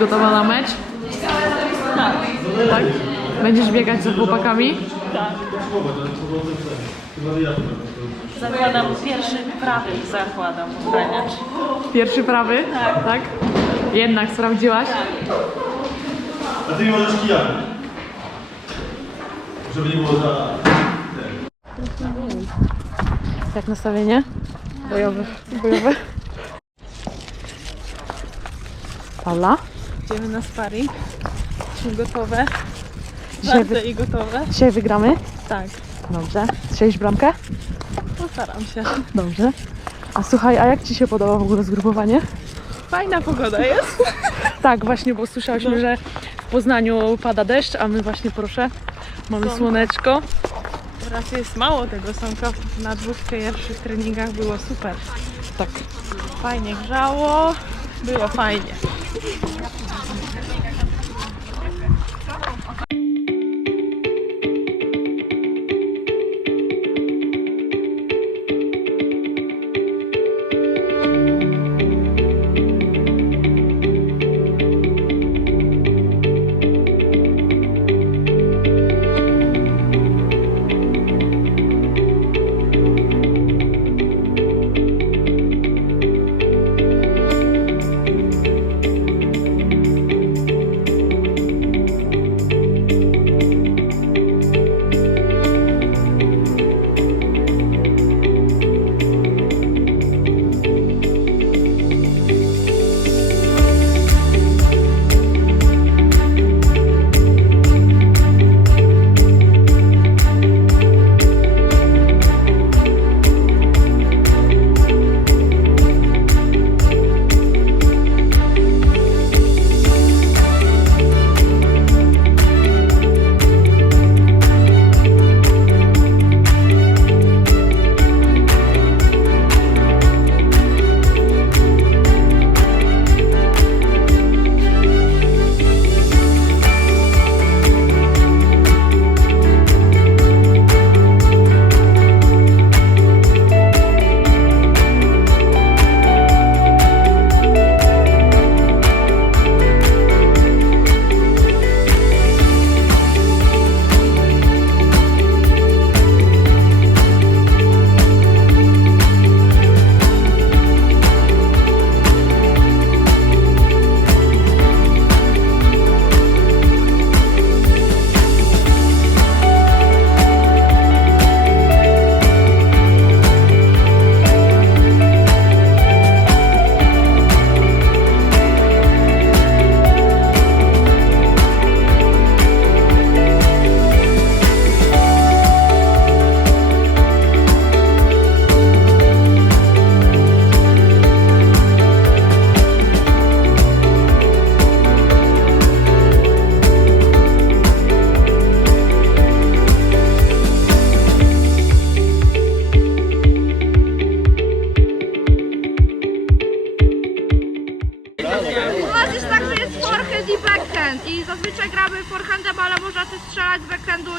Gotowa na mecz? Tak. Będziesz biegać za chłopakami? Zakładam pierwszy prawy zakładam ochraniacz. Pierwszy prawy? Tak. tak? Jednak sprawdziłaś? A ty możesz kijami. Żeby nie było za... Jak nastawienie? Bojowe. Bojowe. Paula? Idziemy na sparring. Są gotowe. Dzisiaj, wy, i gotowe. dzisiaj wygramy? Tak, Dobrze. Strzelisz bramkę? postaram się. Dobrze. A słuchaj, a jak Ci się podoba w ogóle zgrupowanie? Fajna pogoda jest. Tak, właśnie, bo słyszałyśmy, że w Poznaniu pada deszcz, a my właśnie, proszę, mamy Słonko. słoneczko. Teraz jest mało tego sąka. Na dwóch pierwszych treningach było super. Tak. Fajnie grzało. Było fajnie.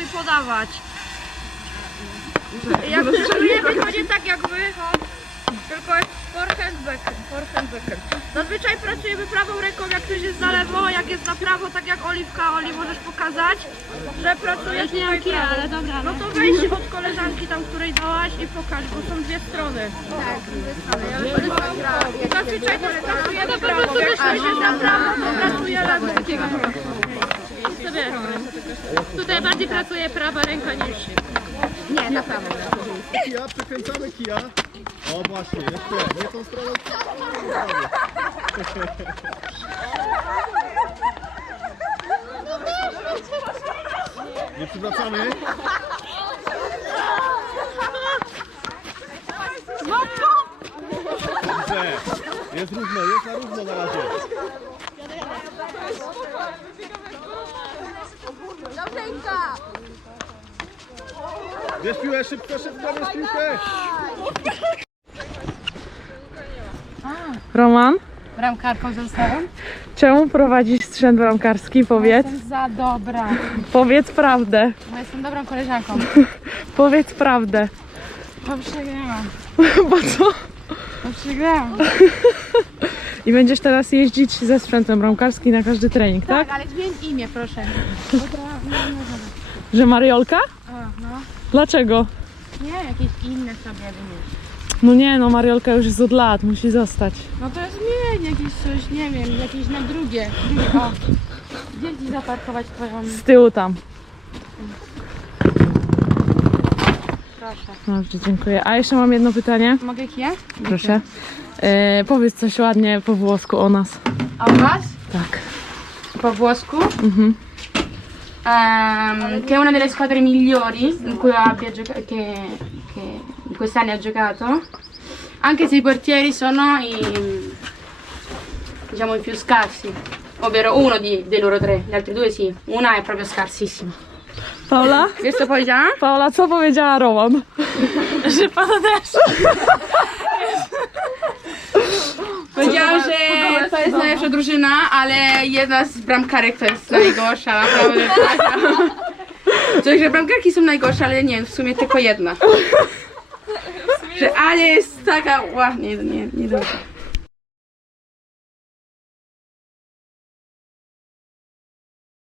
Backhandu i podawać. Jak strzelujemy to nie tak jak wy, tylko forehand, backhand, forehand, backhand. Zazwyczaj pracujemy prawą ręką, jak ktoś jest na lewo, jak jest na prawo, tak jak Oliwka, Oli możesz pokazać, że pracujesz nie tutaj kija, prawą. ale dobra, No to wejdź od koleżanki tam, której dałaś i pokaż, bo są dwie strony. Tak, dwie strony. Zazwyczaj też pracujemy prawą, jak ktoś jest na prawo, to pracuje lewą. sobie. Tutaj bardziej pracuje prawa ręka niż. Kija, przekręcamy kija. O właśnie, jeszcze, nie tą stroną. Nie przywracamy. Dobrze, jest równo, jest na równo na razie. Bierz piłę, szybko, szybko, bierz piłkę. Roman, Bramkarką zostałem. czemu prowadzisz sprzęt bramkarski? Powiedz. Jestem za dobra. Powiedz prawdę. Bo jestem dobrą koleżanką. Powiedz prawdę. Bo przegrałam. Bo co? Bo przegrałam. I będziesz teraz jeździć ze sprzętem bramkarskim na każdy trening, tak? Tak, ale zmień imię, proszę. Że Mariolka? O, no. Dlaczego? Nie, jakieś inne sobie wymyśl. No nie, no Mariolka już jest od lat, musi zostać. No to zmień jakieś coś, nie wiem, jakieś na drugie. drugie. O. Gdzie ci zaparkować twoją... Z tyłu tam. Proszę. Dobrze, dziękuję. A jeszcze mam jedno pytanie. Mogę kija? Proszę. E, powiedz coś ładnie po włosku o nas. A u was? Tak. Po włosku? Mhm. Ehm, che è una delle squadre migliori in cui abbia gioca- che, che in quest'anno ha giocato, anche se i portieri sono i, diciamo, i più scarsi, ovvero uno di- dei loro tre, gli altri due sì, una è proprio scarsissima. Paula? Wiesz co powiedziałam? Paula, co powiedziała Roman? Że pada deszcz. Powiedziałam, że to jest najlepsza drużyna, ale jedna z bramkarek to jest najgorsza, naprawdę. Coś, że bramkarki są najgorsze, ale nie, w sumie tylko jedna. Że Ania jest taka, ła, nie, nie, nie dobrze.